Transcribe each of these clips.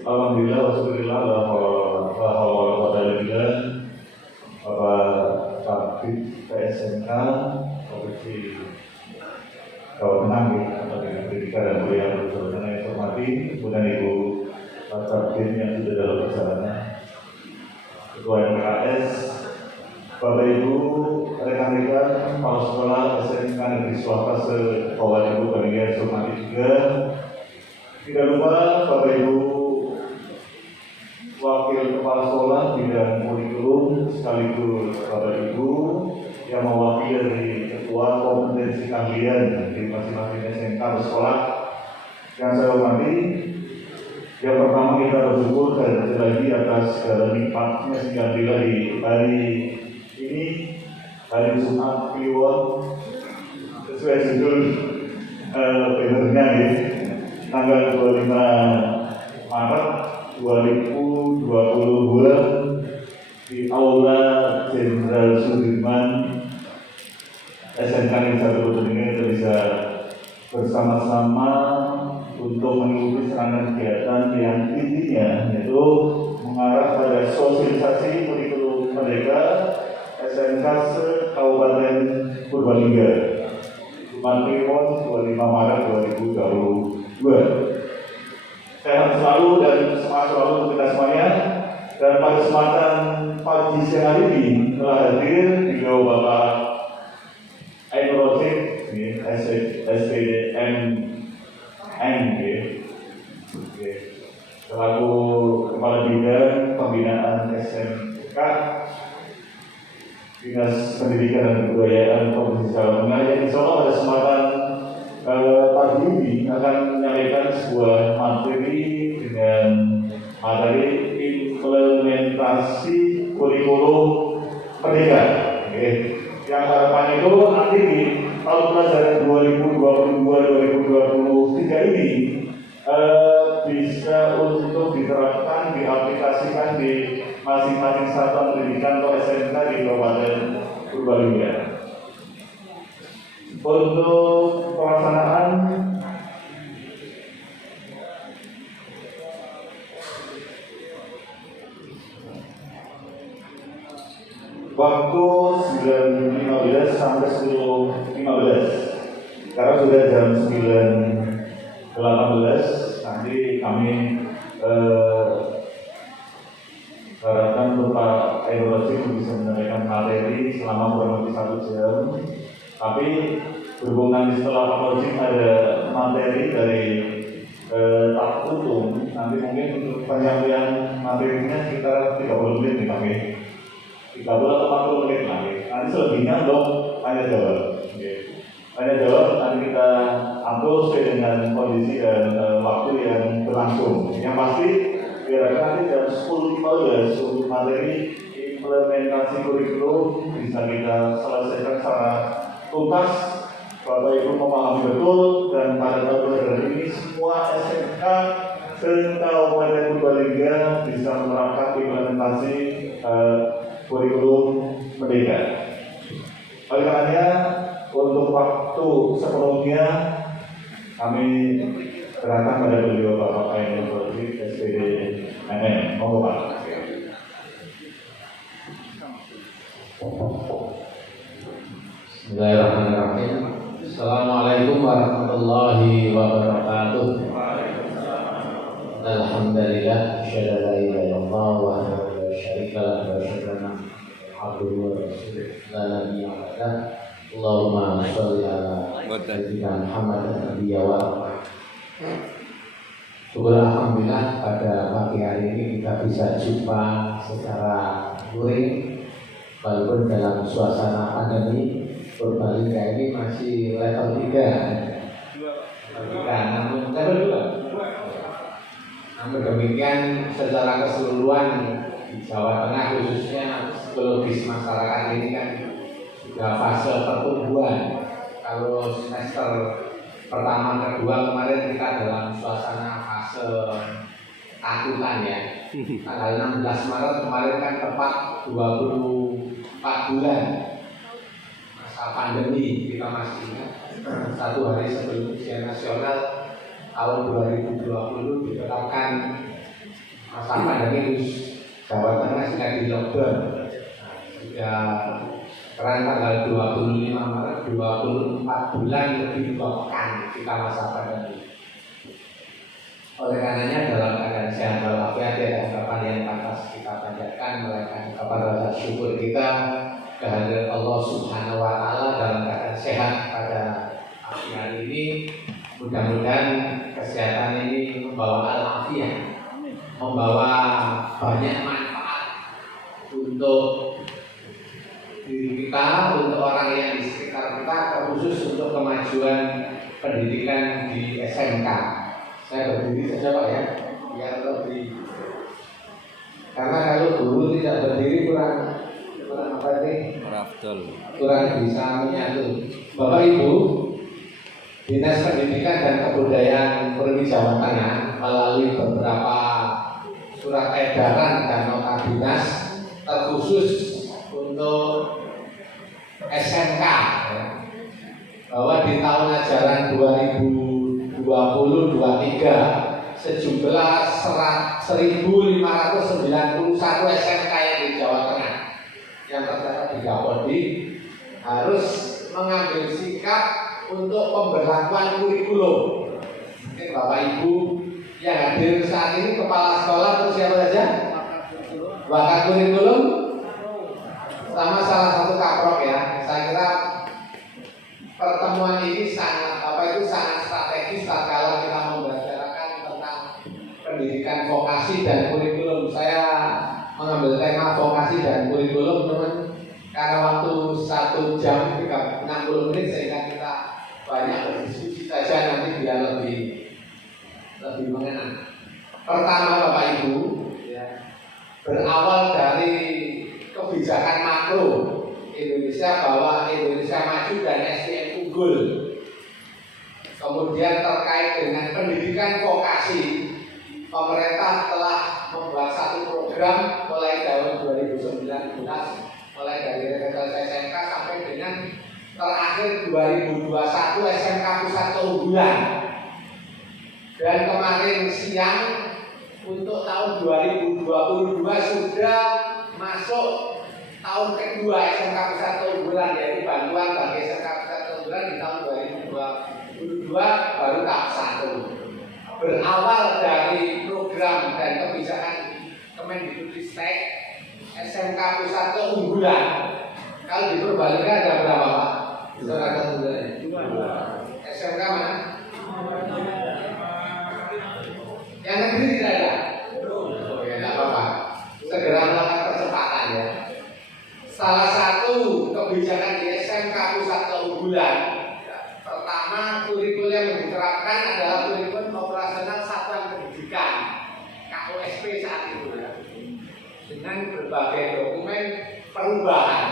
Alhamdulillah, wassalillah, la hawla wala quwwata illa billah. Bapak Kabid PSMK Provinsi Jawa Tengah, Bapak Pendidikan dan Kebudayaan Jawa Tengah yang saya hormati, kemudian Ibu Kabid yang sudah dalam perjalanan, Ketua MKS, Bapak Ibu, rekan-rekan, kepala sekolah SMK Negeri Swasta se-Bawah Ibu Pendidikan saya hormati juga. Tidak lupa Bapak Ibu Wakil Kepala Sekolah bidang kurikulum sekaligus Bapak Ibu yang mewakili dari Ketua Kompetensi Keahlian di masing-masing SMK atau sekolah yang saya hormati. Yang pertama, kita bersyukur dan terima lagi atas segala nikmatnya sehingga bila di hari ini, hari Jumat Kliwon, sesuai judul benernya tanggal 25 Maret 2022 di Aula Jenderal Sudirman SMK Negeri 1 Kuningan kita bisa bersama-sama untuk mengikuti serangkaian kegiatan yang intinya yaitu mengarah pada sosialisasi kurikulum merdeka SMK se-Kabupaten Purbalingga Jumat Kliwon 25 Maret 2022. Sehat selalu dan semangat selalu untuk kita semuanya. Dan pada kesempatan pagi siang hari ini telah hadir beliau Bapak Ainur Rosyid, SPDM selaku Kepala Bidang Pembinaan SMK Dinas Pendidikan dan Kebudayaan Provinsi Jawa Tengah yang insya Allah pada kesempatan pagi ini akan menyampaikan sebuah materi dengan materi implementasi kurikulum merdeka. Yang harapannya itu nanti di tahun pelajaran 2022-2023 ini bisa untuk diterapkan, diaplikasikan di masing-masing satuan pendidikan atau SMK di Kabupaten Purbalingga. Untuk pelaksanaan waktu 9.15 sampai 10.15 karena sudah jam 9.18 nanti kami harapkan untuk Pak Ainur Rosyid bisa menyampaikan materi selama kurang lebih 1 jam. Tapi berhubung nanti setelah Pak Rosyid ada materi dari Tak Utung, nanti mungkin untuk penyampaian materinya sekitar 30 menit nih kami. 30 atau 40 menit lagi. Nanti selebihnya untuk tanya jawab. Tanya jawab nanti kita atur sesuai dengan kondisi dan waktu yang berlangsung. Yang pasti kira-kira nanti jam 10.15 untuk materi implementasi kurikulum bisa kita selesaikan secara tuntas. Bapak Ibu memahami betul dan pada tahun pelajaran ini semua SMK se-Kabupaten Purbalingga bisa menerapkan implementasi kurikulum merdeka. Oleh karenanya untuk waktu sepenuhnya kami serahkan pada beliau Bapak Ainur Rosyid SPDM. Mohon Pak. Bismillahirrahmanirrahim. Assalamualaikum warahmatullahi wabarakatuh. Alhamdulillah, asyhadu an la ilaha illallah wahdahu la syarika lahu wa asyhadu anna abduhu wa rasuluh la nabiyya ba'dah. Allahumma shalli ala sayyidina Muhammad nabiyya wa syukur alhamdulillah pada pagi hari ini kita bisa jumpa secara luring walaupun dalam suasana pandemi. Purbalingga ini masih level 3 namun level 2. Namun demikian secara keseluruhan di Jawa Tengah khususnya psikologis masyarakat ini kan sudah fase pertumbuhan. Kalau semester pertama kedua kemarin kita dalam suasana fase takutan ya. Tanggal 16 Maret kemarin kan tepat 24 bulan masa pandemi, kita masih ingat 1 hari sebelum ujian nasional tahun 2020 ditetapkan masa pandemi Jawa Tengah sudah di lockdown. Sudah sekarang tanggal 25 Maret, 24 bulan lebih 2 pekan kita masa pandemi. Oleh karenanya dalam keadaan sehat walafiat ada ungkapan yang pantas kita panjatkan, melainkan ungkapan rasa syukur kita kehadirat Allah Subhanahu wa Ta'ala dalam keadaan sehat pada pagi hari ini. Mudah-mudahan kesehatan ini membawa al-afiyah, membawa banyak manfaat untuk diri kita, untuk orang yang di sekitar kita, terkhusus untuk kemajuan pendidikan di SMK. Saya berdiri saja Pak ya, biar lebih. Karena kalau guru tidak berdiri kurang apa ini? Kurang bisa menyatu. Bapak Ibu, Dinas Pendidikan dan Kebudayaan Provinsi Jawa Tengah melalui beberapa surat edaran dan nota dinas terkhusus untuk SMK ya, bahwa di tahun ajaran 2020-23 sejumlah 1.591 SMK yang di Jawa Tengah yang tercatat di Kapolri harus mengambil sikap untuk pemberlakuan kurikulum. Mungkin Bapak Ibu yang hadir saat ini kepala sekolah atau siapa saja? Wakil kurikulum sama salah satu kaprok ya. Saya kira pertemuan ini sangat strategis kalau kita membicarakan tentang pendidikan vokasi dan kurikulum. Saya mengambil tema vokasi dan kurikulum teman karena waktu 1 jam 60 menit sehingga kita banyak berdiskusi saja nanti biar lebih mengenal. Pertama Bapak Ibu ya, berawal dari kebijakan makro Indonesia bahwa Indonesia maju dan SDM unggul. Kemudian terkait dengan pendidikan vokasi, pemerintah telah membuat satu program mulai tahun 2019, mulai dari rekrutmen SMK sampai dengan terakhir 2021 SMK Pusat Keunggulan. Dan kemarin siang untuk tahun 2022 sudah masuk tahun kedua SMK Pusat Keunggulan, yaitu bantuan bagi SMK Pusat Keunggulan di tahun 2022 baru tahap 1. Berawal dari program dan kebijakan Kemendikbudristek SMK Pusat Keunggulan. Kalau di Purbalingga ada berapa Pak? SMK Keunggulan. SMK mana? Yang negeri tidak ada? Oh ya, tidak apa-apa. Segera melakukan percepatan ya. Salah satu kebijakan di SMK Pusat Keunggulan, pertama kurikulum yang diterapkan adalah kurikulum operasional satuan pendidikan (KOSP) saat itu ya, dengan berbagai dokumen perubahan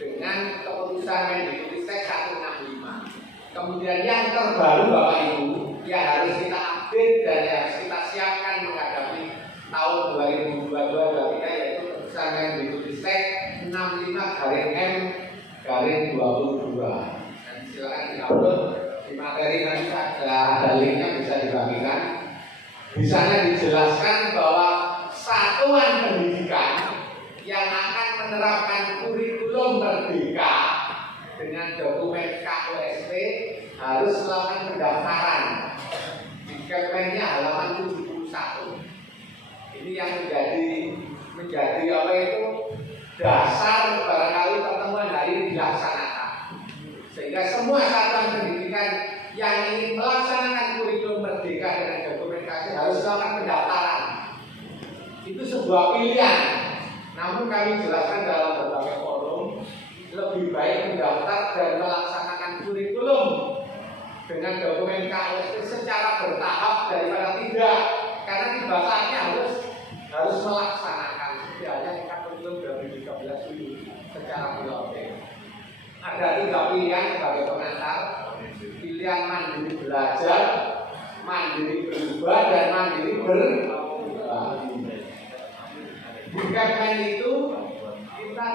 dengan keputusan Mendikbudristek 165. Kemudian yang terbaru Bapak Ibu yang harus kita update dan yang harus kita siapkan menghadapi tahun 2022-2023 yaitu keputusan Mendikbudristek 65/M/22. Dan silakan diupload di materi nanti ada linknya bisa dibagikan. Di sana dijelaskan bahwa satuan pendidikan yang akan menerapkan kurikulum merdeka dengan dokumen KOSP harus melakukan pendaftaran di Kemennya halaman 71. Ini yang menjadi apa itu dasar barangkali pertemuan hari ini dilaksanakan, sehingga semua satuan pendidikan yang ingin melaksanakan kurikulum merdeka dengan dokumen KOSP harus melakukan pendaftaran. Itu sebuah pilihan. Namun kami jelaskan dalam berbagai forum, lebih baik mendaftar dan melaksanakan kurikulum dengan dokumen KOSP secara bertahap daripada tidak, karena tiba saatnya harus melaksanakan setidaknya tingkat kurikulum 2013 dulu secara piloting. Ada 3 pilihan sebagai pengantar: pilihan mandiri belajar, mandiri berubah, dan mandiri berubah. Di Kemen itu kita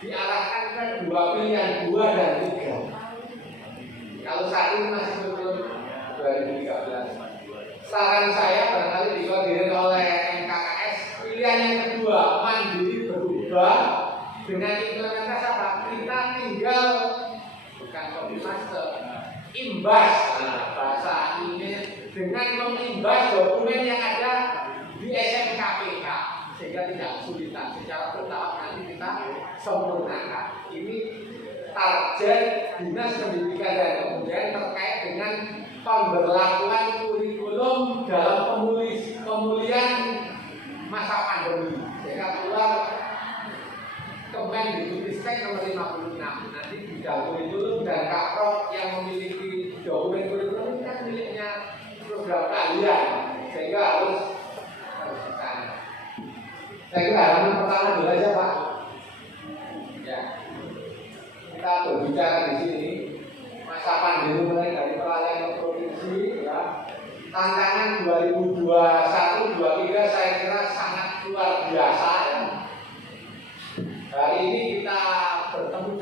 diarahkan ke 2 pilihan, 2 dan 3. Kalau saat ini masih belum 2013. saran saya barangkali dikoordinir oleh MKKS. Pilihan yang kedua, mandiri berubah dengan implementasi apa? Kita tinggal bukan copy master, imbas bahasa ini dengan mengimbas dokumen yang ada di SMKPK sehingga tidak kesulitan secara bertahap nanti kita sempurnakan. Ini target Dinas Pendidikan dan Kebudayaan terkait dengan pemberlakuan kurikulum dalam pemulihan masa pandemi sehingga keluar Kemendikbudristek nomor 56. Nanti bidang kurikulum dan Kaprok yang memiliki dokumen kurikulum ini kan miliknya program kalian sehingga harus kita. Saya kira halaman pertama dulu aja Pak. Ya, kita berbicara di sini masa pandemi mulai dari peralihan ke provinsi, ya. Tantangan 2021-2023 saya kira sangat luar biasa. Ya. Hari ini kita bertemu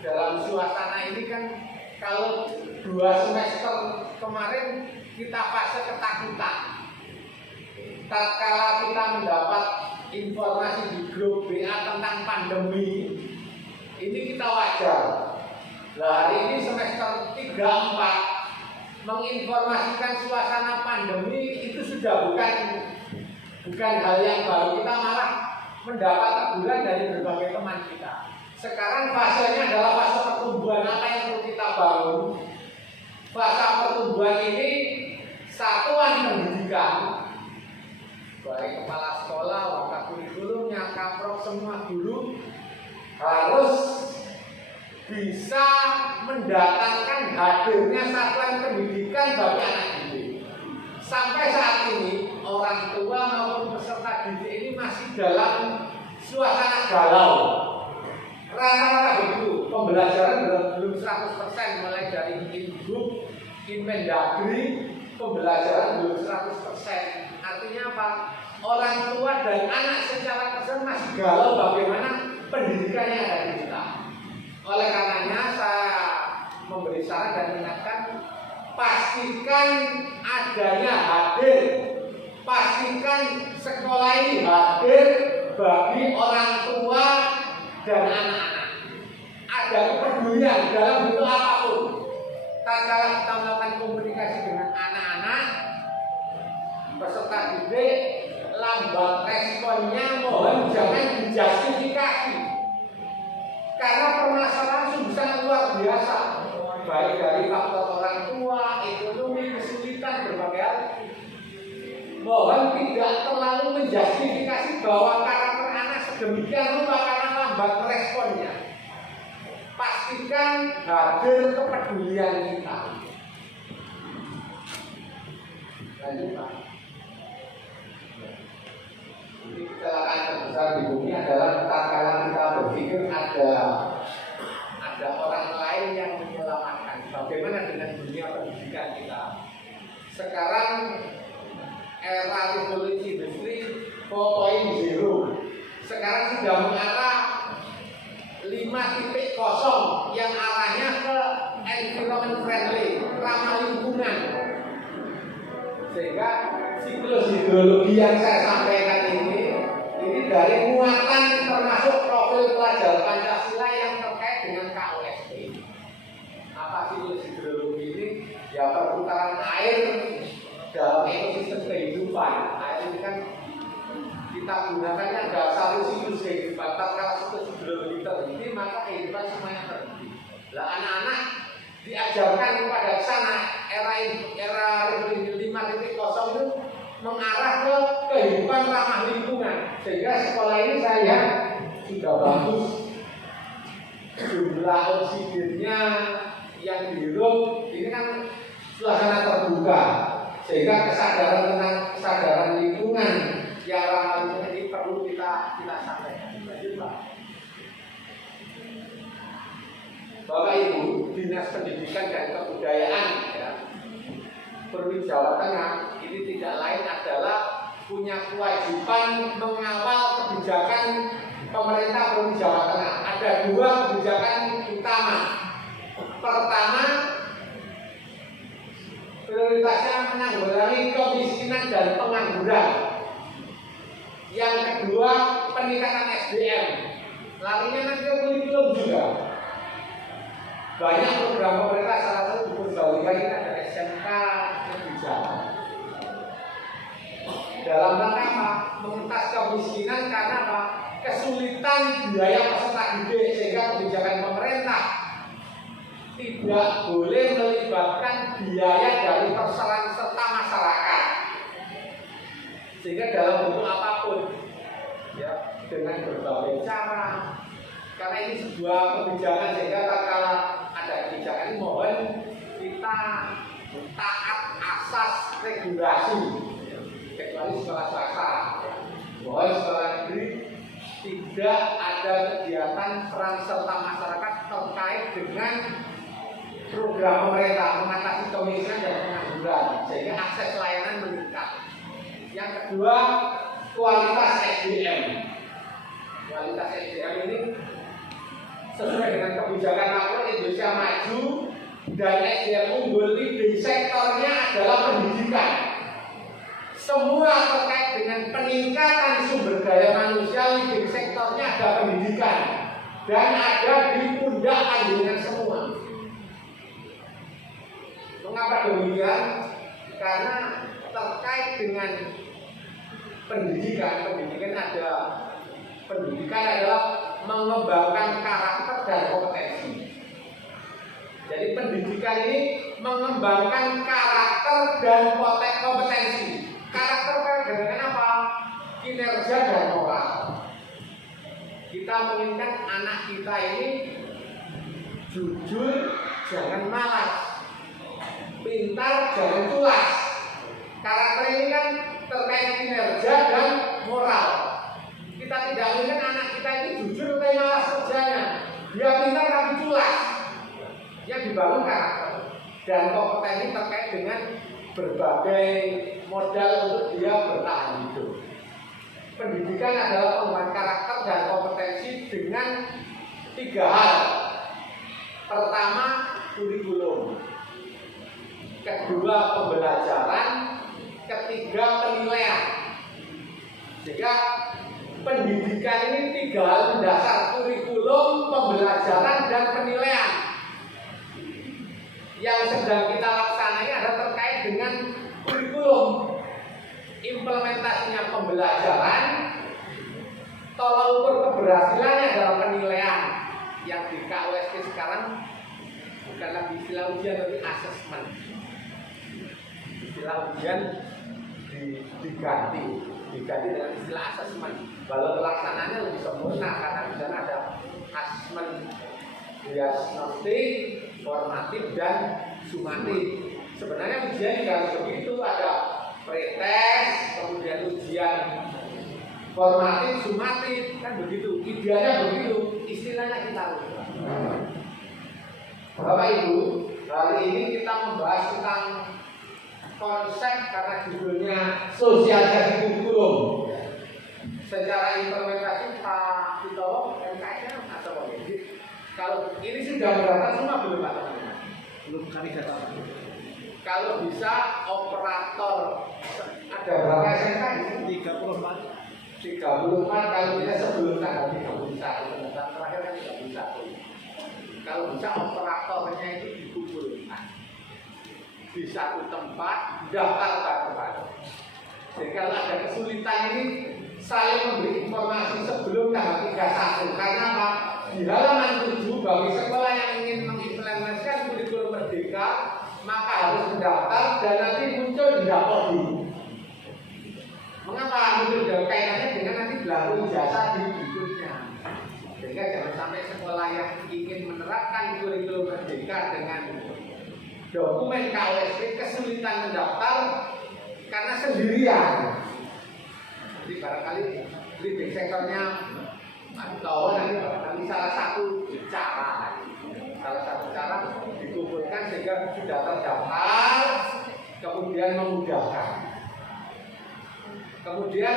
dalam suasana ini kan kalau 2 semester kemarin kita fase ketakutan. Tatkala kita mendapat informasi di grup BA tentang pandemi, ini kita wajar. Nah, hari ini semester 3-4 menginformasikan suasana pandemi itu sudah bukan hal yang baru. Kita malah mendapat teguran dari berbagai teman kita. Sekarang fasenya adalah fase pertumbuhan. Apa yang perlu kita bangun? Fase pertumbuhan ini satuan pendidikan, baik kepala sekolah, wakil kurikulumnya, kaprok, semua guru harus bisa mendatangkan hadirnya satuan pendidikan bagi anak didik. Sampai saat ini orang tua maupun peserta didik ini masih dalam suasana galau. Rata-rata begitu, pembelajaran belum 100%, mulai dari Inbook, Inmendagri, pembelajaran belum 100%. Artinya apa? Orang tua dan anak secara keseluruhan masih galau bagaimana pendidikannya ada di kita. Oleh karenanya saya memberi saran dan mengingatkan, pastikan adanya hadir, pastikan sekolah ini hadir bagi orang tua dan anak-anak. Ada kepedulian dalam bentuk apapun. Tatkala kita melakukan komunikasi dengan anak-anak, peserta didik, lambat responnya mohon jangan dijustifikasi. Karena permasalahan sungguh sangat luar biasa, baik dari faktor orang tua, ekonomi, kesulitan, berbagai hal. Mohon tidak terlalu menjustifikasi bahwa karakter anak sedemikian rupa karena lambat responnya. Pastikan hadir kepedulian kita. Lanjut Pak. Jadi kecelakaan terbesar di bumi adalah tatkala kita berpikir ada orang lain yang menyelamatkan. Bagaimana dengan dunia pendidikan kita? Sekarang era revolusi industri 4.0 sekarang sudah mengarah 5.0 yang arahnya ke environment friendly, ramah lingkungan. Sehingga siklus ideologi yang saya sampaikan ini dari muatan termasuk profil pelajar Pancasila yang terkait dengan KUSP. Apa siklus ideologi ini? Ya perputaran air dalam ekosistem kehidupan. Air ini kan kita gunakannya dasar siklus kehidupan. Kalau siklus ideologi terhenti, maka kehidupan semuanya terhenti. Lah anak-anak diajarkan kepada sana era revolusi 5.0 itu mengarah ke kehidupan ramah lingkungan. Sehingga sekolah ini saya sudah bagus, jumlah oksigennya yang dihirup ini kan suasana terbuka, sehingga kesadaran lingkungan yang ramah lingkungan ini perlu kita sampaikan. Lanjut Pak. Bapak Ibu, Dinas Pendidikan dan Kebudayaan ya, Provinsi Jawa Tengah ini tidak lain adalah punya kewajiban mengawal kebijakan pemerintah Provinsi Jawa Tengah. Ada 2 kebijakan utama. Pertama, prioritasnya menanggulangi kemiskinan dan pengangguran. Yang kedua, peningkatan SDM. Larinya nanti ke kurikulum juga. Banyak program pemerintah, salah satu di Purbalingga kita ada SMK kebijakan. Dalam rangka apa? Mengentas kemiskinan karena apa? Kesulitan biaya peserta didik, sehingga kebijakan pemerintah tidak boleh melibatkan biaya dari persoalan serta masyarakat, sehingga dalam bentuk apapun, ya, dengan berbagai cara. Karena ini sebuah kebijakan, sehingga kalau ada kebijakan ini mohon kita taat asas regulasi, kecuali sekolah swasta. Mohon sekolah negeri tidak ada kegiatan peran serta masyarakat terkait dengan program pemerintah mengatasi kemiskinan dan pengangguran, sehingga akses layanan meningkat. Yang kedua, kualitas SDM. Kualitas SDM ini sesuai dengan kebijakan makro Indonesia Maju dan SDM unggul di sektornya adalah pendidikan. Semua terkait dengan peningkatan sumber daya manusia di sektornya ada pendidikan dan ada di pundak panjenengan semua. Mengapa demikian? Karena terkait dengan pendidikan adalah mengembangkan karakter dan kompetensi. Jadi pendidikan ini mengembangkan karakter dan kompetensi. Karakter dengan apa? Kinerja dan moral. Kita menginginkan anak kita ini jujur, jangan malas, pintar, jangan culas. Karakter ini kan terkait kinerja dan moral. Kita tidak menginginkan anak kita ini jujur tapi malas kerjanya. Dia pintar tapi culas. Yang dibangun karakter dan kompetensi terkait dengan berbagai modal untuk dia bertahan hidup. Pendidikan adalah pengembangan karakter dan kompetensi dengan 3 hal. Pertama, kurikulum. Kedua, pembelajaran. Ketiga, penilaian. Sehingga pendidikan ini 3 hal mendasar: kurikulum, pembelajaran, dan penilaian. Yang sedang kita laksanakan adalah terkait dengan kurikulum, implementasinya pembelajaran, tolak ukur keberhasilannya adalah penilaian. Yang di KUST sekarang bukan lagi istilah ujian tapi asesmen. Istilah ujian diganti dengan istilah asesmen. Kalau pelaksanaannya lebih sempurna karena di sana ada asesmen diagnostik, formatif, dan sumatif. Sebenarnya ujian juga begitu, ada pretest, kemudian ujian formatif, sumatif, kan begitu. Idealnya begitu, istilahnya kita lupa. Bapak Ibu, hari ini kita membahas tentang konsep karena judulnya sosialisasi kurikulum. Secara implementasi Pak Tito, MKS-nya atau apa? Kalau ini sudah berapa semua belum Pak teman-teman? Belum, kami data. Kalau bisa operator ada berapa SMK di sini? 34. Kalau bisa sebelum tanggal 31 terakhir kan 31. Kalau bisa operatornya itu dikumpulkan di satu tempat, daftar bareng-bareng. Jadi kalau ada kesulitan ini saling memberi informasi sebelum tanggal 31. Karena apa? Di halaman 7 bagi sekolah yang ingin mengimplementasikan kurikulum merdeka maka harus mendaftar dan nanti muncul di Dapodi. Mengapa muncul dalam kaitannya dengan nanti belangko jasa di berikutnya? Sehingga jangan sampai sekolah yang ingin menerapkan kurikulum merdeka dengan dokumen KUST kesulitan mendaftar karena sendirian. Jadi barangkali leading sektornya atau nanti salah satu cara dikumpulkan sehingga sudah terdaftar, kemudian memudahkan. Kemudian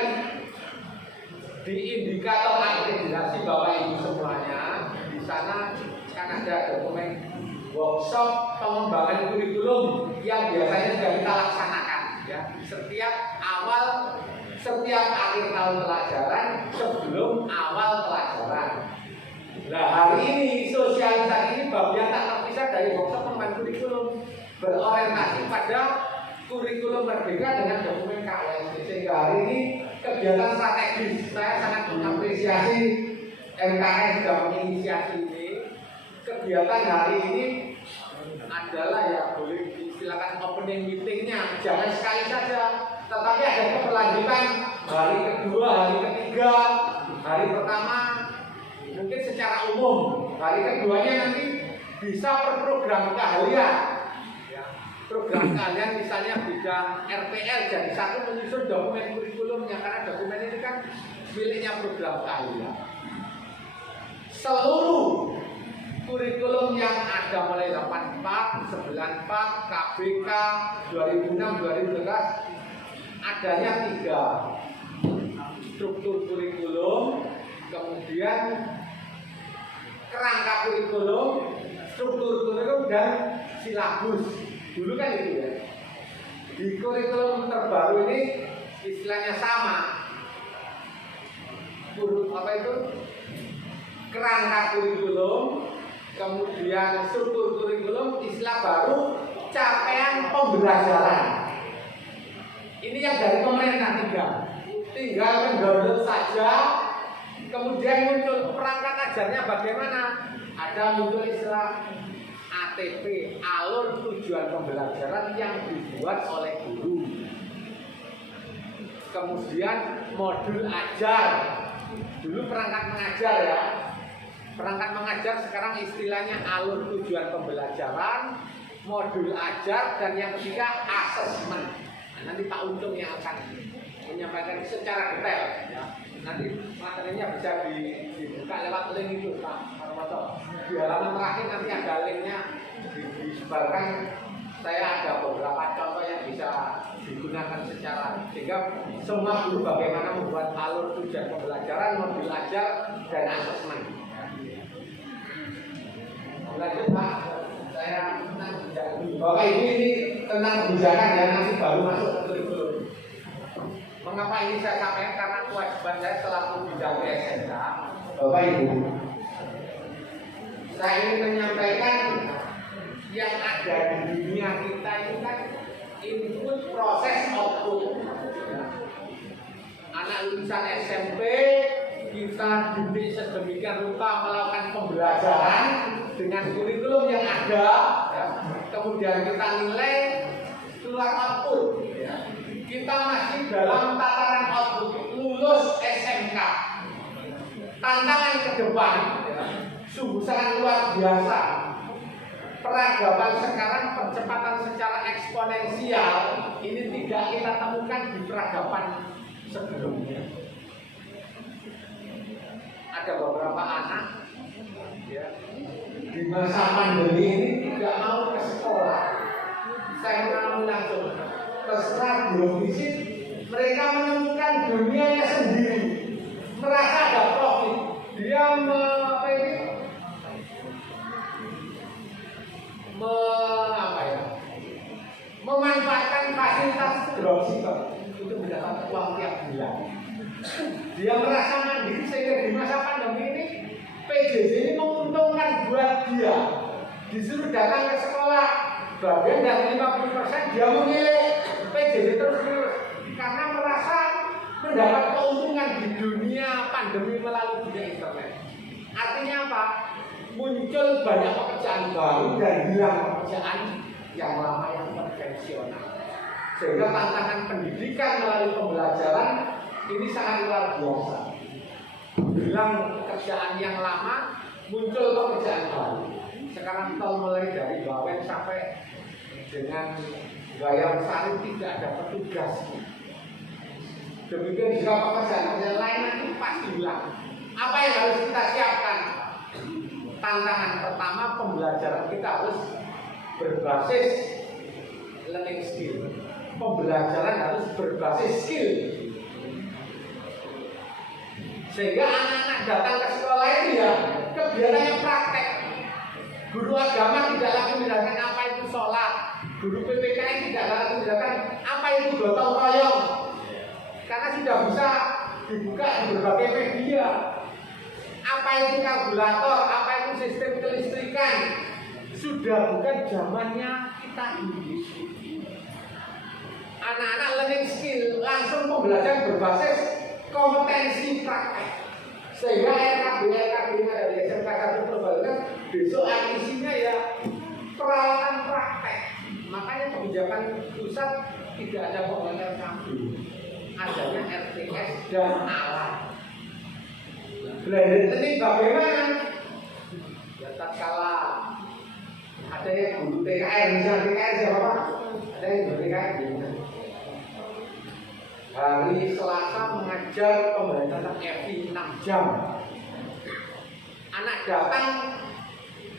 di indikator akreditas Bapak Ibu semuanya di sana kan ada dokumen workshop pengembangan kurikulum yang biasanya sudah kita laksanakan ya setiap akhir tahun pelajaran sebelum awal pelajaran. Nah hari ini sosialisasi ini babnya tak terpisah dari workshop pengembangan kurikulum, berorientasi pada kurikulum merdeka dengan dokumen KUSP. Sehingga hari ini kegiatan strategis, saya sangat mengapresiasi MKS sudah menginisiasi ini. Kegiatan hari ini adalah ya boleh silakan opening meetingnya, jangan sekali saja, tetapi ada keberlanjutan hari kedua, hari ketiga, hari pertama mungkin secara umum, hari keduanya nanti bisa per program keahlian. Program keahlian misalnya bidang RPL jadi satu menyusun dokumen kurikulumnya, karena dokumen ini kan miliknya program keahlian. Seluruh kurikulum yang ada mulai 84, 94, KBK, 2006, 2012 adanya 3 struktur kurikulum, kemudian kerangka kurikulum, struktur kurikulum dan silabus. Dulu kan itu ya. Di kurikulum terbaru ini istilahnya sama. Apa itu? Kerangka kurikulum, kemudian struktur kurikulum, istilah baru capaian pembelajaran. Ini yang dari pemerintah tinggal mendownload saja. Kemudian muncul perangkat ajarnya bagaimana? Ada muncul istilah ATP, alur tujuan pembelajaran yang dibuat oleh guru. Kemudian modul ajar. Dulu perangkat mengajar ya. Perangkat mengajar sekarang istilahnya alur tujuan pembelajaran, modul ajar, dan yang ketiga asesmen. Nah, nanti Pak Untung yang akan menyampaikan secara detail ya. Nanti materinya bisa dibuka lewat link itu Pak Marmoto. Di halaman terakhir nanti ada linknya disebarkan. Saya ada beberapa contoh yang bisa digunakan secara sehingga semua guru bagaimana membuat alur tujuan pembelajaran, modul ajar, dan asesmen. Lanjut Pak, saya Bapak Ibu ini tentang kebijakan ya, nanti baru masuk ke kurikulum. Mengapa ini saya sampaikan? Karena kewajiban saya selaku bidang SMK. Bapak Ibu, saya ingin menyampaikan yang ada di dunia kita itu kan input, proses, output. Anak lulusan SMP kita didik sedemikian rupa melakukan pembelajaran dengan kurikulum yang ada, ya. Kemudian kita nilai keluar output. Ya. Kita masih dalam tataran output, lulus SMK. Tantangan ke depan, ya, sungguh sangat luar biasa. Peradaban sekarang percepatan secara eksponensial ini tidak kita temukan di peradaban sebelumnya. Ada beberapa anak ya, di masa pandemi ini tidak mau ke sekolah. Saya mengalami langsung terserah biofisik, mereka menemukan dunianya sendiri, merasa ada profit. Dia memanfaatkan fasilitas dropshipper itu mendapat uang tiap bulan. Dia merasa mandiri sehingga di masa pandemi ini PJJ ini menguntungkan buat dia. Disuruh datang ke sekolah, bagian dari 50% dia memilih PJJ terus karena merasa mendapat keuntungan di dunia pandemi melalui dunia internet. Artinya apa? Muncul banyak pekerjaan baru dan hilang pekerjaan yang lama yang konvensional. Sehingga tantangan pendidikan melalui pembelajaran ini sangat luar biasa. Hilang pekerjaan yang lama, muncul pekerjaan baru. Sekarang kita mulai dari bawen sampai dengan gaya sari tidak ada petugas. Demikian juga pekerjaan lain nanti pasti hilang. Apa yang harus kita siapkan? Tantangan pertama, pembelajaran kita harus berbasis learning skill. Pembelajaran harus berbasis skill. Sehingga anak-anak datang ke sekolah itu ya kegiatannya praktek. Guru agama tidak lagi menjelaskan apa itu sholat. Guru PPKN tidak lagi menjelaskan apa itu gotong royong. Karena sudah bisa dibuka di berbagai media. Apa itu kalkulator, apa itu sistem kelistrikan. Sudah bukan zamannya kita ini. Anak-anak learning skill langsung pembelajaran berbasis kompetensi praktek. Sehingga RKB dari SMK 1 Purbalingga besok isinya ya peralatan praktek. Makanya kebijakan pusat tidak ada pembelajaran kampus, adanya RTS dan alat. Blended learning bagaimana? Ya tatkala ada yang guru TKR, misalnya TKR siapa Pak? Ada yang guru TKR gimana? Hari Selasa mengajar pembelajaran FI 6 jam. Anak datang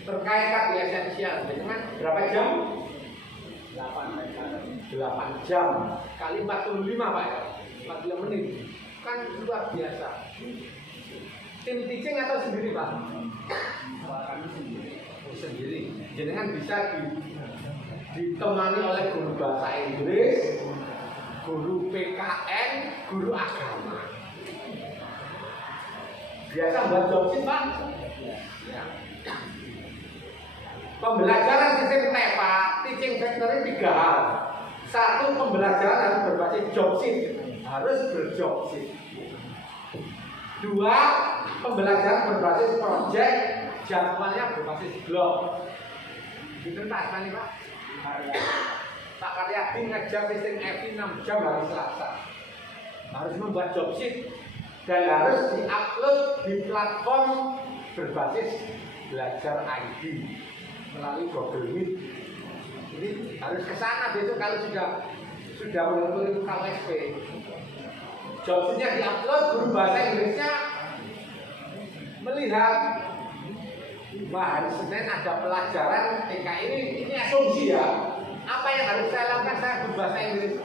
terkait KB esensial dengan berapa jam? 8 jam kali 45 Pak ya, 45 menit. Kan luar biasa. Tim teaching atau sendiri Pak? Kami sendiri. Jadi kan bisa ditemani oleh guru bahasa Inggris, guru PKN, guru agama. Biasa buat job sih Pak. Ya. Pembelajaran sistem TEPA, teaching factory 3 hal. 1, pembelajaran harus berbasis job sheet, harus berjob sheet. 2, pembelajaran berbasis project, jadwalnya berbasis blog. Itu tak sekali Pak. Pak Karyadi ngajar sistem FI 6 jam hari Selasa. Harus membuat job sheet dan harus diupload di platform berbasis belajar ID melalui Google Meet. Ini harus ke sana besok kalau sudah memenuhi KWSP. Job sheet-nya diupload, guru bahasa Inggrisnya melihat wah hari Senin ada pelajaran TK ini asumsi ya. Apa yang harus saya lakukan? Saya berbahasa Inggris,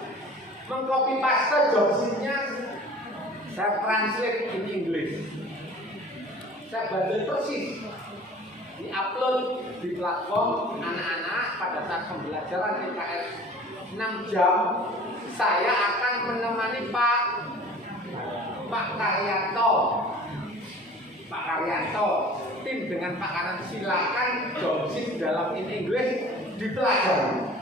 mengcopy paste job sheet-nya, saya translate in English, saya baca persis, diupload di platform anak-anak pada saat pembelajaran TKS 6 jam. Saya akan menemani Pak Karyanto, tim dengan Pak Karan, silakan job sheet dalam in English dipelajari.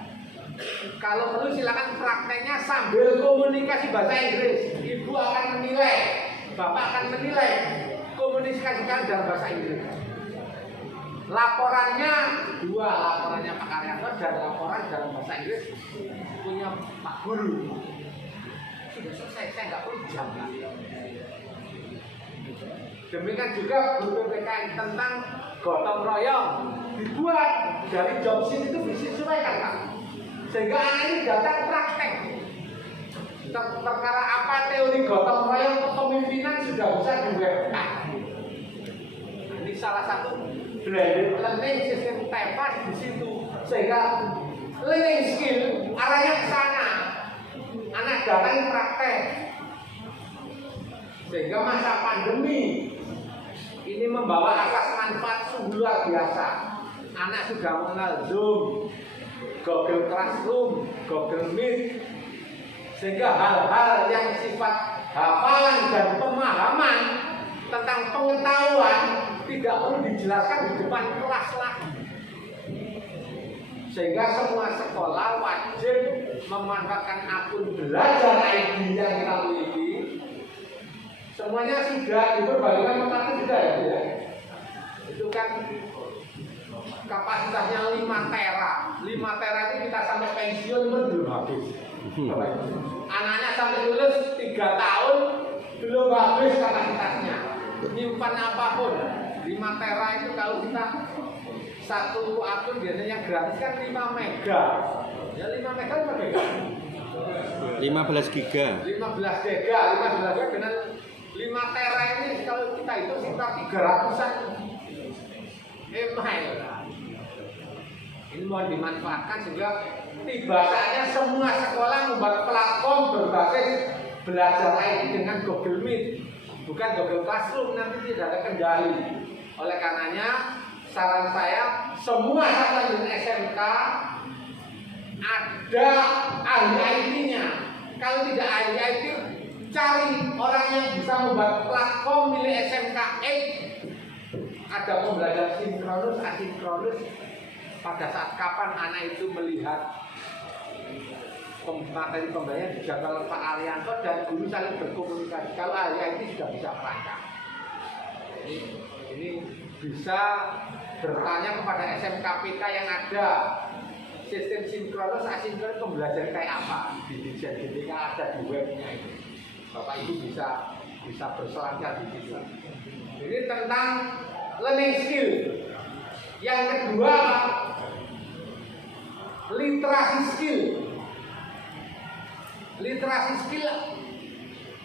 Kalau perlu silakan prakteknya sambil komunikasi bahasa Inggris. Ibu akan menilai, Bapak akan menilai komunikasikan dalam bahasa Inggris. Laporannya 2, laporannya Pak Karyanto dan laporan dalam bahasa Inggris punya Pak Guru. Sudah selesai, saya nggak perlu jam. Demikian juga guru PPKN tentang gotong royong dibuat dari job sheet itu disesuaikan Pak. Sehingga anak ini datang praktek. Perkara apa teori gotong royong kepemimpinan sudah bisa di web. Ini salah satu blended learning sistem TEPA di situ. Sehingga learning skill arahnya ke sana. Anak datang praktek. Sehingga masa pandemi ini membawa asas manfaat sungguh luar biasa. Anak sudah mengenal Zoom, Google Classroom, Google Meet, sehingga hal-hal yang sifat hafalan dan pemahaman tentang pengetahuan tidak perlu dijelaskan di depan kelas lagi. Sehingga semua sekolah wajib memanfaatkan akun belajar ID yang kita miliki. Semuanya sudah diperbalikan mengatakan sudah ya. Itu kan kapasitasnya 5 tera. 5 tera ini kita sampai pensiun belum habis. Anaknya sampai lulus 3 tahun belum habis kapasitasnya. Nyimpan apapun 5 tera itu kalau kita satu akun biasanya gratis kan 5 mega. Ya 5 mega berapa mega? 15 giga. 15 giga dengan 5 tera ini kalau kita itu sekitar 300-an email. Ini mau dimanfaatkan sehingga tiba saatnya semua sekolah membuat platform berbasis belajar ID dengan Google Meet, bukan Google Classroom, nanti tidak ada kendali. Oleh karenanya saran saya semua satuan SMK ada ahli IT-nya. Kalau tidak ahli IT, cari orang yang bisa membuat platform milik SMK X. Ada pembelajaran sinkronus, asinkronus. Pada saat kapan anak itu melihat materi pembelajaran dijadwalkan Pak Arianto dan guru saling berkomunikasi. Kalau ahli IT sudah bisa merancang. Ini bisa bertanya kepada SMKPK yang ada sistem sinkronus, asinkronus pembelajaran kayak apa di Dirjen GTK ada di webnya itu. Bapak Ibu bisa berselancar di situ. Ini tentang learning skill. Yang kedua, literasi skill. Literasi skill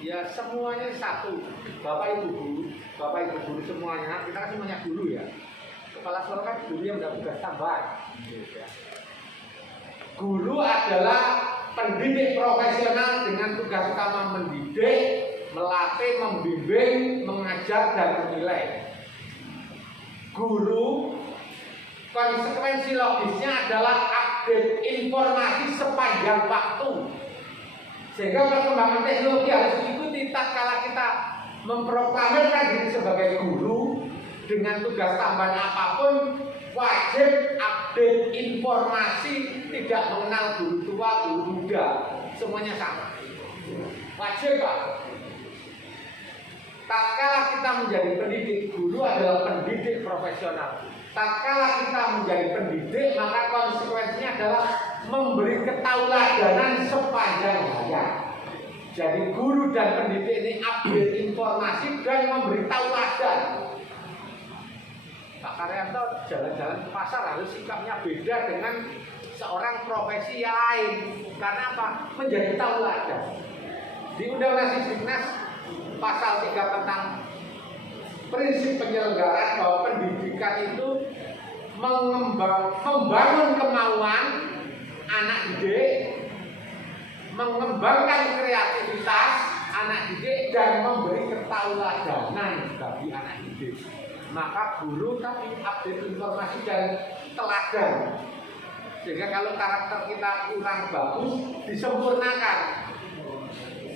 ya semuanya satu. Bapak Ibu guru semuanya, kita kan semuanya guru ya. Kepala sekolah kan guru yang mendapat tugas tambahan. Guru adalah pendidik profesional dengan tugas utama mendidik, melatih, membimbing, mengajar dan menilai. Guru konsekuensi logisnya adalah update informasi sepanjang waktu. Sehingga perkembangan teknologi harus diikuti. Tatkala kita memproklamirkan diri sebagai guru dengan tugas tambahan apapun, wajib update informasi, tidak mengenal guru tua, guru muda, semuanya sama. Wajib Pak. Tatkala kita menjadi pendidik, guru adalah pendidik profesional. Tatkala kita menjadi pendidik, maka konsekuensinya adalah memberi ketauladanan sepanjang hayat. Jadi guru dan pendidik ini update informasi dan memberi tauladan. Pak Karyanto jalan-jalan ke pasar harus sikapnya beda dengan seorang profesi yang lain. Karena apa? Menjadi tauladan. Di Undang-Undang Sisdiknas pasal 3 tentang prinsip penyelenggaraan bahwa pendidikan itu membangun kemauan anak didik, mengembangkan kreativitas anak didik dan memberi ketauladanan bagi anak didik. Maka guru tapi update informasi dan teladan. Sehingga kalau karakter kita kurang bagus, disempurnakan.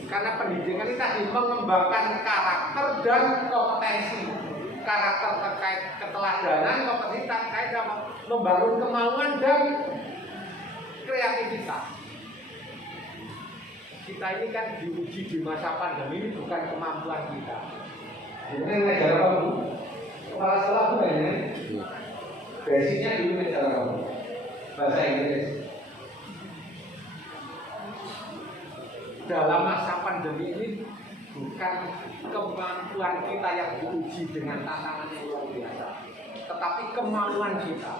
Karena pendidikan ini tadi mengembangkan karakter dan kompetensi. Karakter terkait keteladanan, kompetensi terkait membangun kemauan dan kreativitas. Kita ini kan diuji di masa pandemi ini bukan kemampuan kita. Ini ngajar apa Bu? Kepala sekolah Bu ini. Basicnya dulu ngajar apa Bu? Bahasa Inggris. Dalam masa pandemi ini bukan kemampuan kita yang diuji dengan tantangan yang luar biasa, tetapi kemauan kita.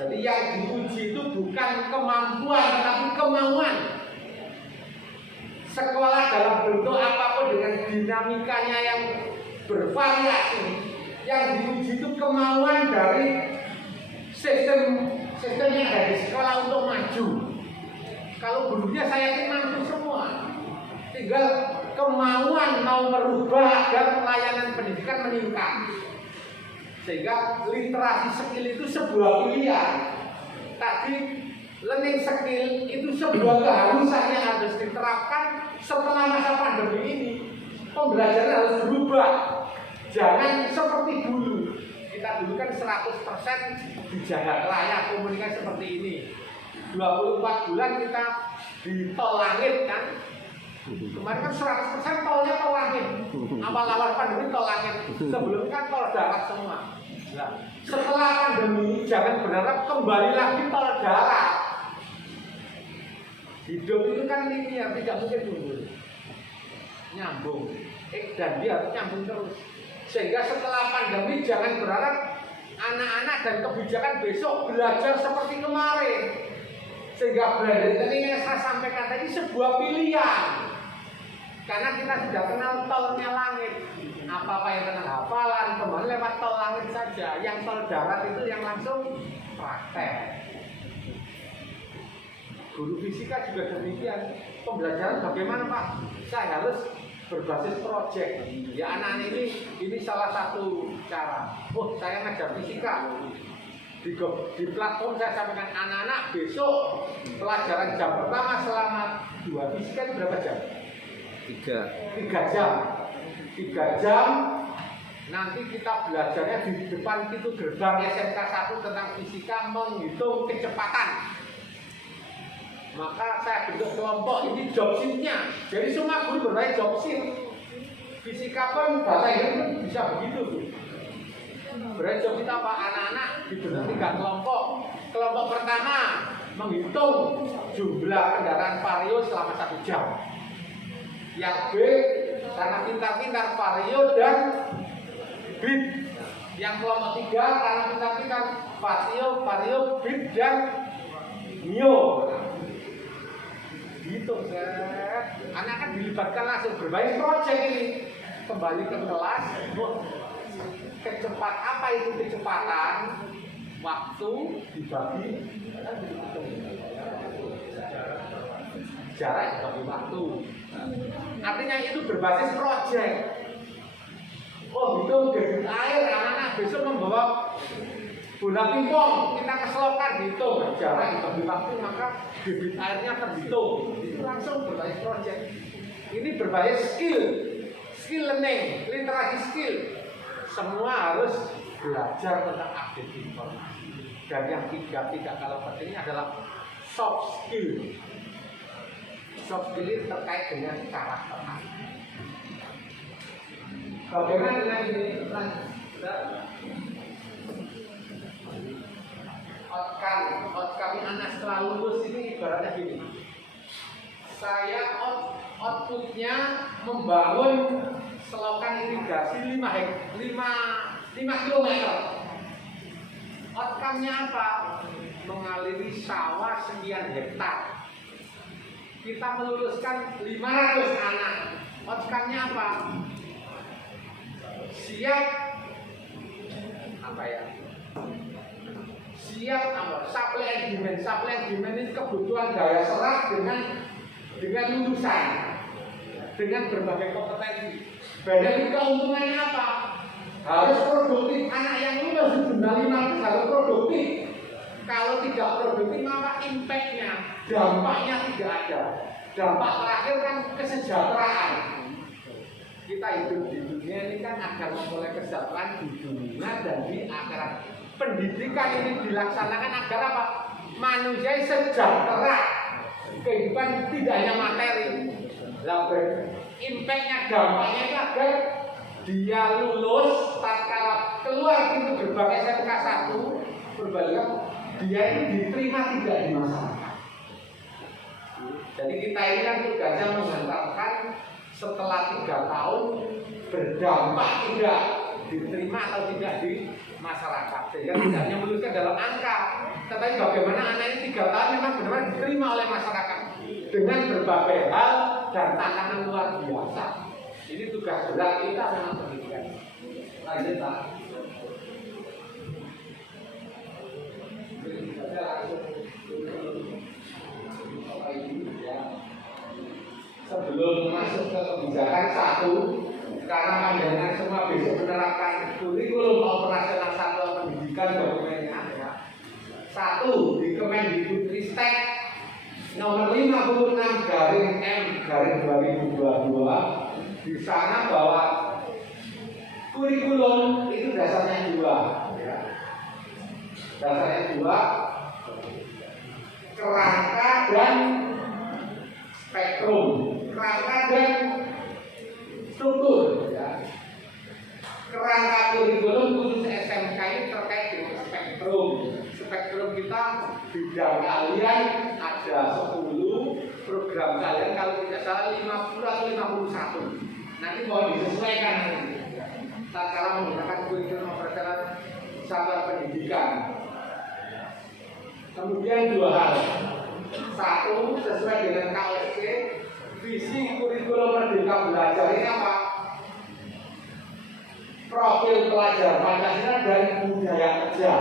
Jadi yang diuji itu bukan kemampuan, tetapi kemauan. Sekolah dalam bentuk apapun dengan dinamikanya yang bervariasi, yang diuji itu kemauan dari sistem yang ada di sekolah untuk maju. Kalau gurunya saya yakin mampu semua, tinggal kemauan mau merubah agar pelayanan pendidikan meningkat. Sehingga literasi skill itu sebuah pilihan. Tadi learning skill itu sebuah keharusan yang harus diterapkan setelah masa pandemi ini. Pembelajaran harus berubah. Jangan seperti dulu. Kita dulu kan 100% di jagat raya komunikasi seperti ini. 24 bulan kita di tol langit kan. Kemarin kan 100% tolnya tol langit. Awal-awal pandemi tol langit. Sebelumnya kan tol darat semua. Nah, setelah pandemi jangan berharap kembali lagi tol darat. Hidup itu kan linear, tidak mungkin mundur. Nyambung. Dan dia harus nyambung terus. Sehingga setelah pandemi jangan berharap anak-anak dan kebijakan besok belajar seperti kemarin. Sehingga blended learning yang saya sampaikan tadi sebuah pilihan. Karena kita sudah kenal tolnya langit. Apa-apa yang kenal hafalan, kembali lewat tol langit saja. Yang tol darat itu yang langsung praktek. Guru fisika juga demikian. Pembelajaran bagaimana Pak? Saya harus berbasis project. Ya anak-anak ini salah satu cara. Oh, saya ngajar fisika. Di platform saya sampaikan anak-anak besok pelajaran jam pertama selama 2 fisika itu berapa jam? 3 jam. 3 jam nanti kita belajarnya di depan pintu gerbang SMK 1 tentang fisika menghitung kecepatan. Maka saya bentuk kelompok, ini job sheet-nya. Jadi semua guru bermain job sheet. Fisika pun bahasa Inggris bisa begitu tuh. Berarti job sheet apa? Anak-anak dibentuk 3 kelompok. Kelompok pertama menghitung jumlah kendaraan vario selama 1 jam. Yang B karena pintar-pintar vario dan bit. Yang kelompok 3 karena pintar-pintar vario, bit dan mio. Gitu kan. Anak kan dilibatkan langsung berbagai project ini. Kembali ke kelas. Kecepat apa itu kecepatan? Waktu dibagi jarak dibagi waktu. Artinya itu berbasis project. Oh, itu debit air anak-anak besok membawa bola pingpong, kita keselokan gitu, jarak dibagi waktu maka debit airnya terhitung. Itu langsung berbasis project. Ini berbasis skill learning, literasi skill. Semua harus belajar tentang update informasi. Dan yang tidak kalah pentingnya adalah soft skill. Soft skill ini terkait dengan karakter. Bagaimana dengan ini? Outcome anak setelah lulus ini ibaratnya gini. Saya outputnya membangun selokan irigasi 5 km. Outcome-nya apa? Mengaliri sawah sekian hektar. Kita meluluskan 500 anak. Outcome-nya apa? Siap apa ya? Siap apa? Supply and demand ini kebutuhan daya serap dengan lulusan, dengan berbagai kompetensi. Dari keuntungannya apa? Harus produktif. Anak yang lulus jumlah 500 harus produktif. Kalau tidak produktif maka impact-nya, dampaknya tidak ada. Dampak terakhir kan kesejahteraan. Kita hidup di dunia ini kan agar memulai kesejahteraan di dunia dan di akhirat. Pendidikan ini dilaksanakan agar apa? Manusia sejahtera. Kehidupan tidak hanya materi. Impact-nya, dampaknya itu agar dia lulus tatkala keluar pintu gerbang SMK 1 berbalik dia ini diterima tidak di masyarakat. Jadi kita ini kan tugasnya mengantarkan setelah 3 tahun berdampak tidak diterima atau tidak di masyarakat. Sehingga tidak hanya menuliskan dalam angka, tetapi bagaimana anak ini 3 tahun memang benar-benar diterima oleh masyarakat dengan berbagai hal dan tantangan luar biasa. Ini tugas berat kita memang pendidikan. Lanjut Pak. Sebelum masuk ke kebijakan 1, karena pandangan semua besok menerapkan kurikulum operasional satuan pendidikan dokumennya ya. 1 di Kemendikbudristek nomor 56/M/2022 di sana bahwa kurikulum itu dasarnya 2 ya. Dasarnya 2, kerangka dan spektrum, kerangka dan struktur ya. Kerangka kurikulum khusus SMK ini terkait dengan spektrum. Spektrum kita bidang kalian ada 10, program kalian kalau tidak salah 50 atau 51. Nanti mau disesuaikan nanti. Tatkala menggunakan kurikulum operasional satuan pendidikan. Kemudian 2 hal. 1, sesuai dengan KSP, visi kurikulum Merdeka Belajar ini apa? Profil pelajar Pancasila dan budaya kerja.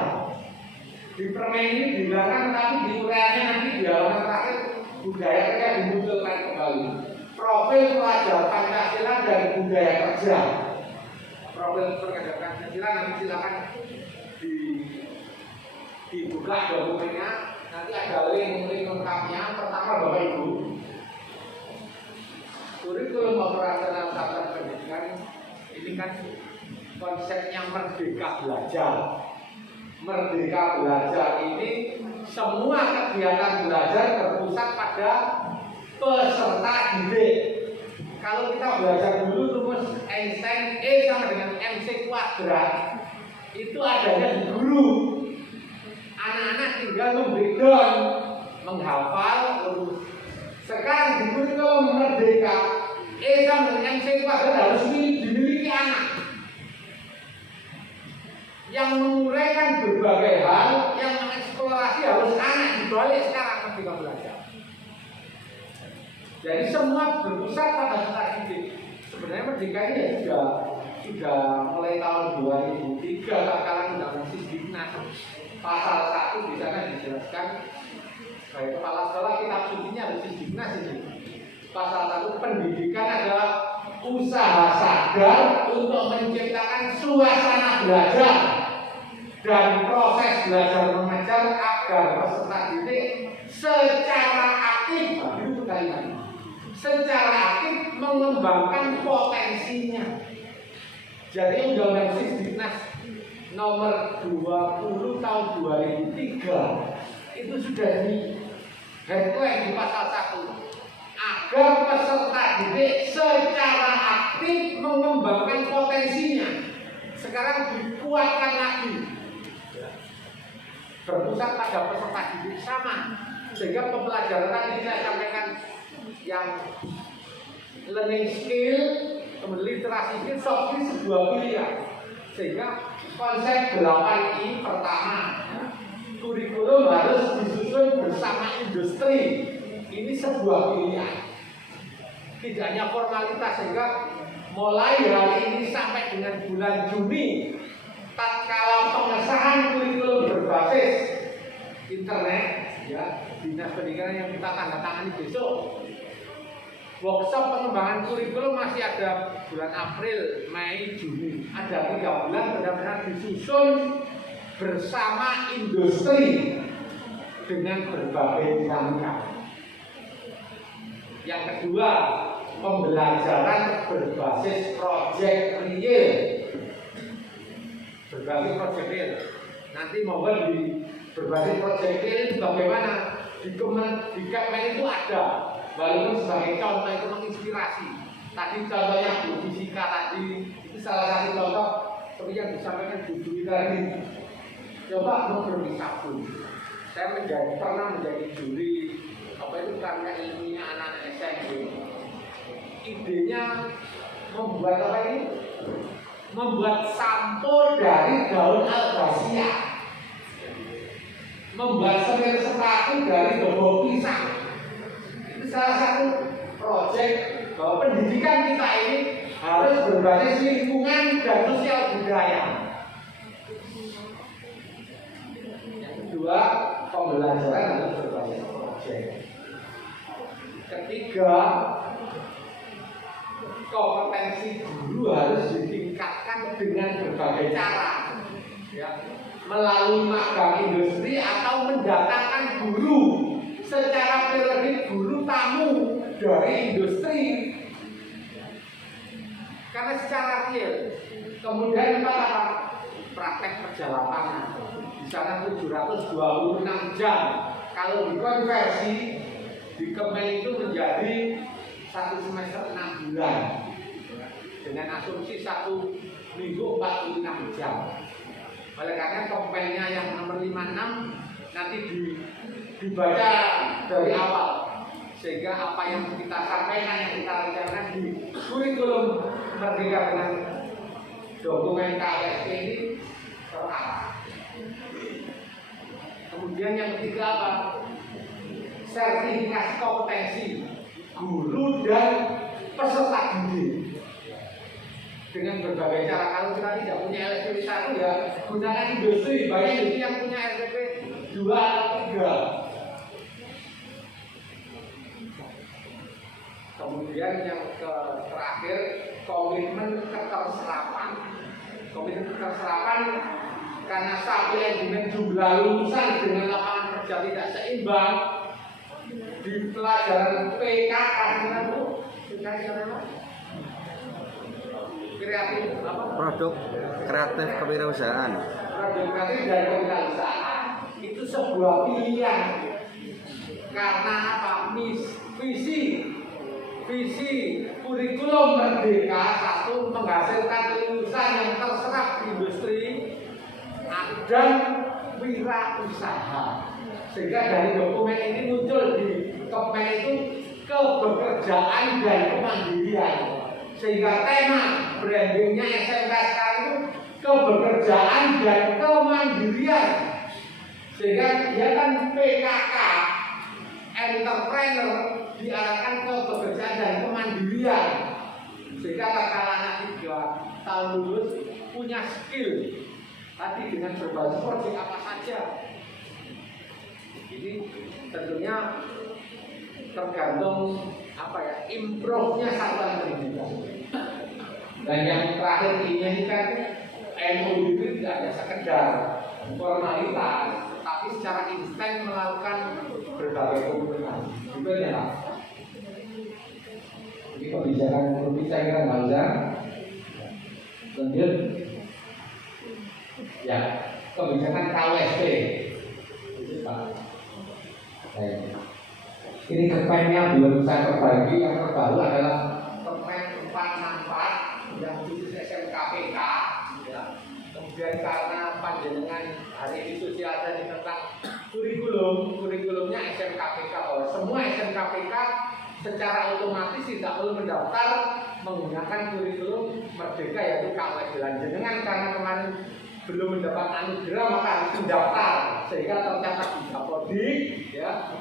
Di permen ini dibilangkan, tapi di uraiannya nanti di halaman terakhir budaya kerja dimunculkan kembali. profil pelajar Pancasila dan budaya kerja. Profil pelajar Pancasila nanti silakan dibuka dokumennya. Nanti ada link lengkapnya. Pertama Bapak Ibu, kurikulum operasional satuan pendidikan ini kan konsepnya merdeka belajar. Merdeka belajar ini semua kegiatan belajar berpusat pada peserta didik. Kalau kita belajar dulu rumus Einstein E sama dengan MC kuadrat itu adanya di guru. Anak-anak tinggal membreakdown, menghafal rumus. Sekarang di kurikulum merdeka E sama dengan MC kuadrat harus dimiliki anak yang menguraikan berbagai hal, yang mengeksplorasi harus anak dibalik sekarang ketika belajar. Jadi semua berpusat pada peserta didik. Sebenarnya merdeka ini ya sudah mulai tahun 2003 sekarang Undang-Undang Sisdiknas pasal 1 di sana dijelaskan baik kepala sekolah kitab sucinya harus Sisdiknas ini. Pasal 1 pendidikan adalah usaha sadar untuk menciptakan suasana belajar dan proses belajar mengajar agar peserta didik secara aktif, itu kalimatnya, secara aktif mengembangkan potensinya. Jadi Undang-Undang Sisdiknas nomor 20 tahun 2003 itu sudah di headline di pasal 1 agar peserta didik secara aktif mengembangkan potensinya. Sekarang dikuatkan lagi, berpusat pada peserta didik sama, sehingga pembelajaran tadi saya sampaikan yang learning skill, kemudian literasi skill, soft skill sebuah pilihan. Sehingga konsep 8I pertama, kurikulum harus disusun bersama industri. Ini sebuah pilihan, tidak hanya formalitas. Sehingga mulai hari ini sampai dengan bulan Juni, tatkala pengesahan kurikulum berbasis internet, ya, Dinas Pendidikan yang kita tanda tangani besok, workshop pengembangan kurikulum masih ada bulan April, Mei, Juni. Ada 3 bulan benar-benar disusun bersama industri dengan berbagai dinamika. Yang kedua, pembelajaran berbasis project real. Berbasis project real. Nanti mohon di berbasis project real itu bagaimana? Di Kemmen itu ada, walaupun sebagai contoh itu menginspirasi. Tadi contohnya Bu Fisika tadi, itu salah satu contoh seperti yang disampaikan Bu Dwi tadi. Coba mempermisahkan. Saya pernah menjadi juri karya ilmiah anak-anak SMP. Idenya membuat apa ini? Membuat sampo dari daun albasia, membuat semir sepatu dari bobok pisang. Itu salah satu proyek bahwa pendidikan kita ini harus berbasis lingkungan dan sosial budaya. Yang kedua, pembelajaran harus berbasis proyek. Ketiga, kompetensi guru harus ditingkatkan dengan berbagai cara, ya, melalui magang industri atau mendatangkan guru secara periodik, guru tamu dari industri, karena secara real. Kemudian apa? Praktek kerja lapangan di sana 726 jam. Kalau dikonversi di Kemmen itu menjadi 1 semester 6 bulan dengan asumsi 1 minggu 46 jam. Oleh karena Kemmennya yang nomor 56 nanti dibaca dari awal, sehingga apa yang kita sampaikan, yang kita rencanakan di kurikulum merdeka dengan dokumen KWSP ini terarah. Kemudian yang ketiga apa? Sertifikasi kompetensi guru dan peserta didik dengan berbagai cara. Kalau kita tidak punya LSPP 1, ya gunakan industri. Banyak industri yang punya LSPP 2 atau 3. Kemudian yang terakhir komitmen keterserapan. Komitmen keterserapan karena sampai dengan jumlah lulusan dengan lapangan kerja tidak seimbang di pelajaran PKK itu kreatif apa? Produk kreatif kewirausahaan. Produk kreatif dan kewirausahaan itu sebuah pilihan karena apa? Visi kurikulum Merdeka satu menghasilkan lulusan yang terserap di industri dan wirausaha. Sehingga dari dokumen ini muncul di Kemen itu kebekerjaan dan kemandirian. Sehingga tema brandingnya SMK sekarang itu kebekerjaan dan kemandirian. Sehingga dia kan PKK, entrepreneur, diarahkan ke pekerjaan dan kemandirian. Sehingga tatkala anak 3 tahun lulus punya skill tadi dengan berbagai project apa saja. Ini tentunya tergantung apa ya, improve-nya satuan pendidikan. Dan yang terakhir ini kan MOU itu tidak hanya sekedar formalitas, tapi secara instan melakukan berbagai komunikasi. Itu ya Pak. Ini kebijakan bangsa. Lanjut. Ya, kebijakan KWSP. Pak. Ini kepennya belum saya perbaiki. Yang terbaru adalah kepen 464 yang khusus SMKPK. Ya. Kemudian karena panjenengan hari ini sosial tadi tentang kurikulumnya SMKPK, bahwa semua SMKPK secara otomatis tidak perlu mendaftar menggunakan kurikulum Merdeka yaitu KWS. Jenengan karena kemarin belum mendapat anugerah maka harus mendaftar sehingga tercatat di Dapodik, ya.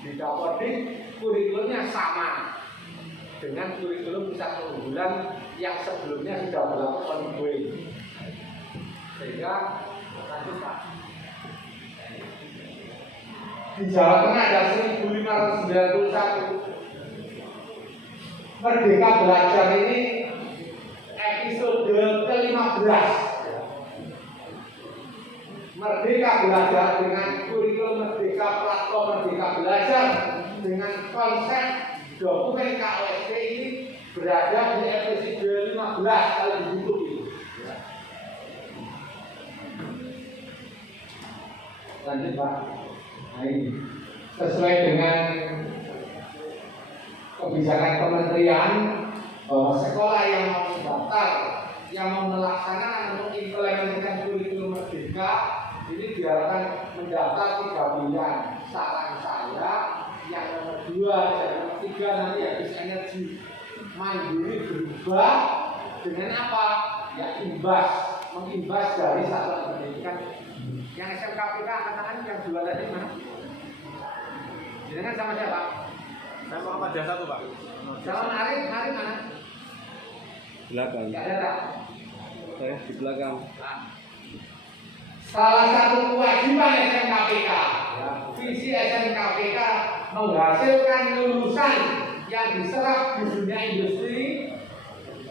Di Dapodik kurikulumnya sama dengan kurikulum pusat keunggulan yang sebelumnya sudah berlaku ongoing. Sehingga lanjut Pak. Di Jawa Tengah ada 1591. Merdeka Belajar ini episode ke-15. Merdeka Belajar dengan kurikulum Merdeka, platform Merdeka Belajar dengan konsep dokumen KWSP ini berada di episode 15 kalau di YouTube ini. Lanjut Pak. Nah ini sesuai dengan kebijakan kementerian bahwa sekolah yang mau mendaftar, yang mau melaksanakan untuk implementasikan kurikulum Merdeka ini diharapkan mendaftar 3 bulan. Saran saya yang nomor 2 dan nomor 3 nanti habis energi mandiri berubah dengan apa? Ya mengimbas dari satuan pendidikan. Yang SMKPK katakan yang 2 tadi mana? Jangan sama siapa? Saya Muhammad Jasa tuh Pak. Sama Arif mana? Belakang. Tidak ada tak? Saya di belakang. Salah satu kewajiban SMKPK, ya, visi SMKPK menghasilkan lulusan yang diserap di dunia industri,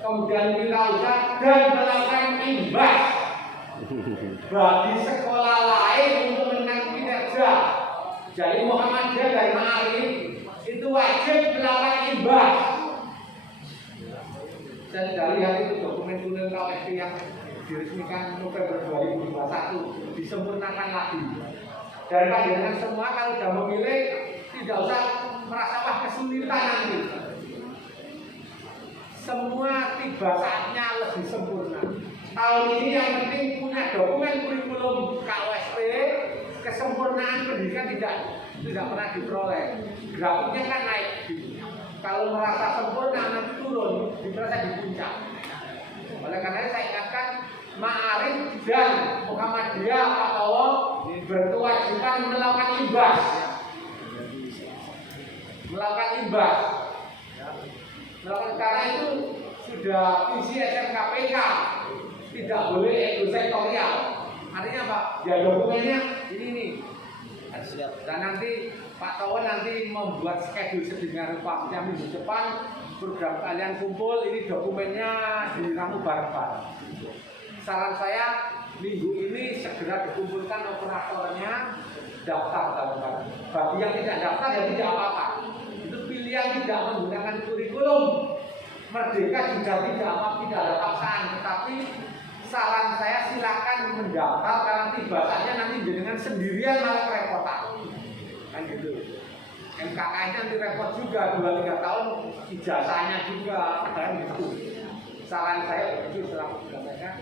kemudian wirausaha dan melakukan imbas bagi sekolah lain untuk menang kinerja. Jadi Muhammadiyah dan Ma'arif itu wajib melakukan imbas. Saya sudah lihat itu dokumen KWSP yang diresmikan November 2021 disempurnakan lagi. Dan panjenengan semua kalau sudah memilih tidak usah merasa wah kesulitan nanti. Semua tiba saatnya lebih sempurna. Tahun ini yang penting punya dokumen kurikulum KWSP, kesempurnaan pendidikan tidak pernah diperoleh. Grafiknya kan naik. Kalau merasa sempurna nanti turun, dirasa di puncak. Oleh karena itu saya ingatkan Ma'arif dan Muhammadiyah atau berkewajiban melakukan imbas. Karena itu sudah visi SMKPK, tidak boleh ekosektorial. Artinya apa? Ya dokumennya ini. Dan nanti Pak Towo nanti membuat schedule sedemikian rupa. Minggu depan program kalian kumpul, ini dokumennya diramu bareng-bareng. Saran saya minggu ini segera dikumpulkan operatornya, daftar bareng-bareng. Bagi yang tidak daftar ya tidak apa-apa. Itu pilihan tidak menggunakan kurikulum. Merdeka juga tidak apa-apa, tidak ada paksaan. Tetapi saran saya silakan mendaftar karena tiba saja nanti dengan sendirian malah kerepotan. Kan gitu. MKK nanti repot juga 2-3 tahun ijazahnya juga kan gitu. Saran saya begitu selaku sampaikan.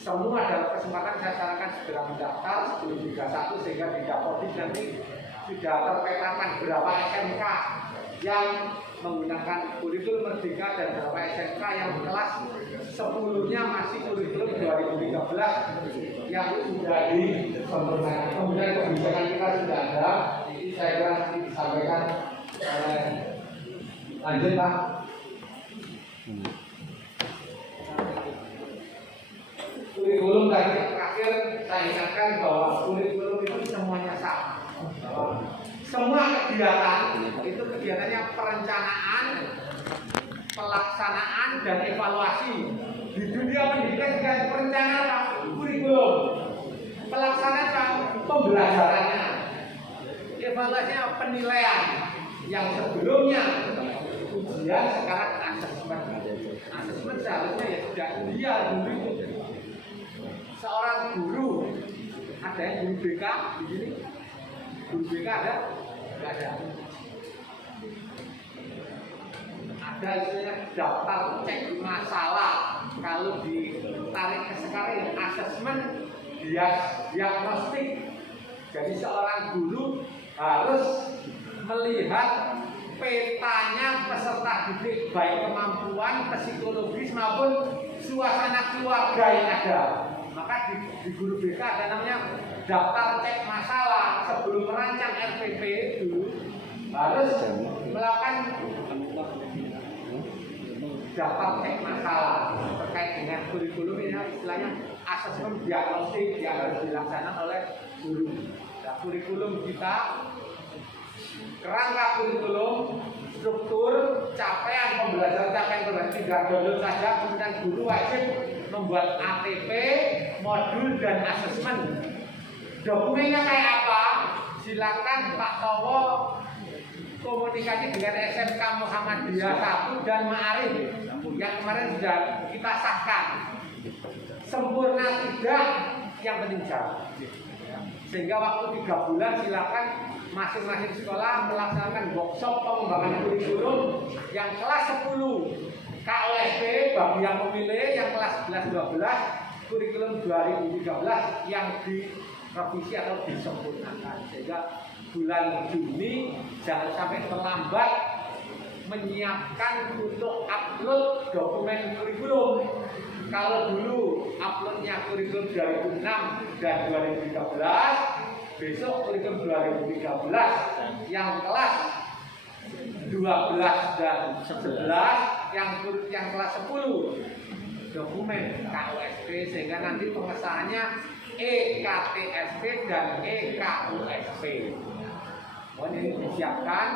Semua dalam kesempatan saya sarankan segera mendaftar sebelum 31 sehingga tidak audit nanti sudah terpetakan berapa SMK yang menggunakan kurikulum Merdeka dan berapa SMK yang kelas 10-nya masih kurikulum 2013 yang sudah disempurnakan. Kemudian kebijakan kita sudah ada, ini saya kira nanti disampaikan oleh lanjut Pak. Kurikulum tadi yang terakhir saya ingatkan bahwa kurikulum itu semuanya sama. Semua kegiatan itu kegiatannya perencanaan, pelaksanaan dan evaluasi. Di dunia pendidikan juga perencanaan kurikulum, pelaksanaan pembelajarannya, evaluasinya penilaian yang sebelumnya ujian sekarang asesmen. Asesmen seharusnya ya sudah ideal dulu. Seorang guru, ada yang guru BK di sini? Guru BK ada? Tidak ada. Ada istilahnya daftar cek masalah. Kalau ditarik ke sekarang asesmen diagnostik. Jadi seorang guru harus melihat petanya peserta didik baik kemampuan psikologis maupun suasana keluarga yang ada. Maka di guru BK ada namanya daftar cek masalah. Sebelum merancang RPP dulu harus melakukan daftar cek masalah terkait dengan kurikulum ini istilahnya asesmen diagnostik yang harus dilaksanakan oleh guru. Nah, kurikulum kita, kerangka kurikulum, struktur, capaian pembelajaran tidak download saja, kemudian guru wajib membuat ATP, modul dan asesmen. Dokumennya kayak apa? Silakan Pak Towo komunikasi dengan SMK Muhammadiyah 1 dan Ma'arif yang kemarin sudah kita sahkan. Sempurna tidak, yang penting jauh. Sehingga waktu 3 bulan silakan masing-masing sekolah melaksanakan workshop pengembangan kurikulum yang kelas 10 KOSP bagi yang memilih, yang kelas 11-12 kurikulum 2013 yang direvisi atau disempurnakan. Sehingga bulan Juni jangan sampai terlambat menyiapkan untuk upload dokumen kurikulum. Kalau dulu uploadnya kurikulum 2006 dan 2013, besok kurikulum 2013 yang kelas 12 dan 11 yang kelas 10 dokumen KOSP sehingga nanti pengesahannya EKTSP dan EKUSP. Ini disiapkan.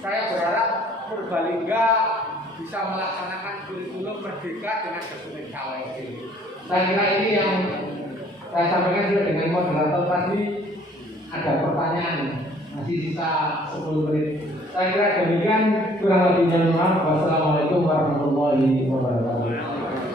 Saya berharap Purbalingga bisa melaksanakan kurikulum Merdeka dengan dokumen KOSP. Saya kira ini yang saya sampaikan juga dengan moderator tadi. Ada pertanyaan, masih sisa 10 menit. Saya kira demikian, kurang lebihnya mohon maaf. Wassalamualaikum warahmatullahi wabarakatuh.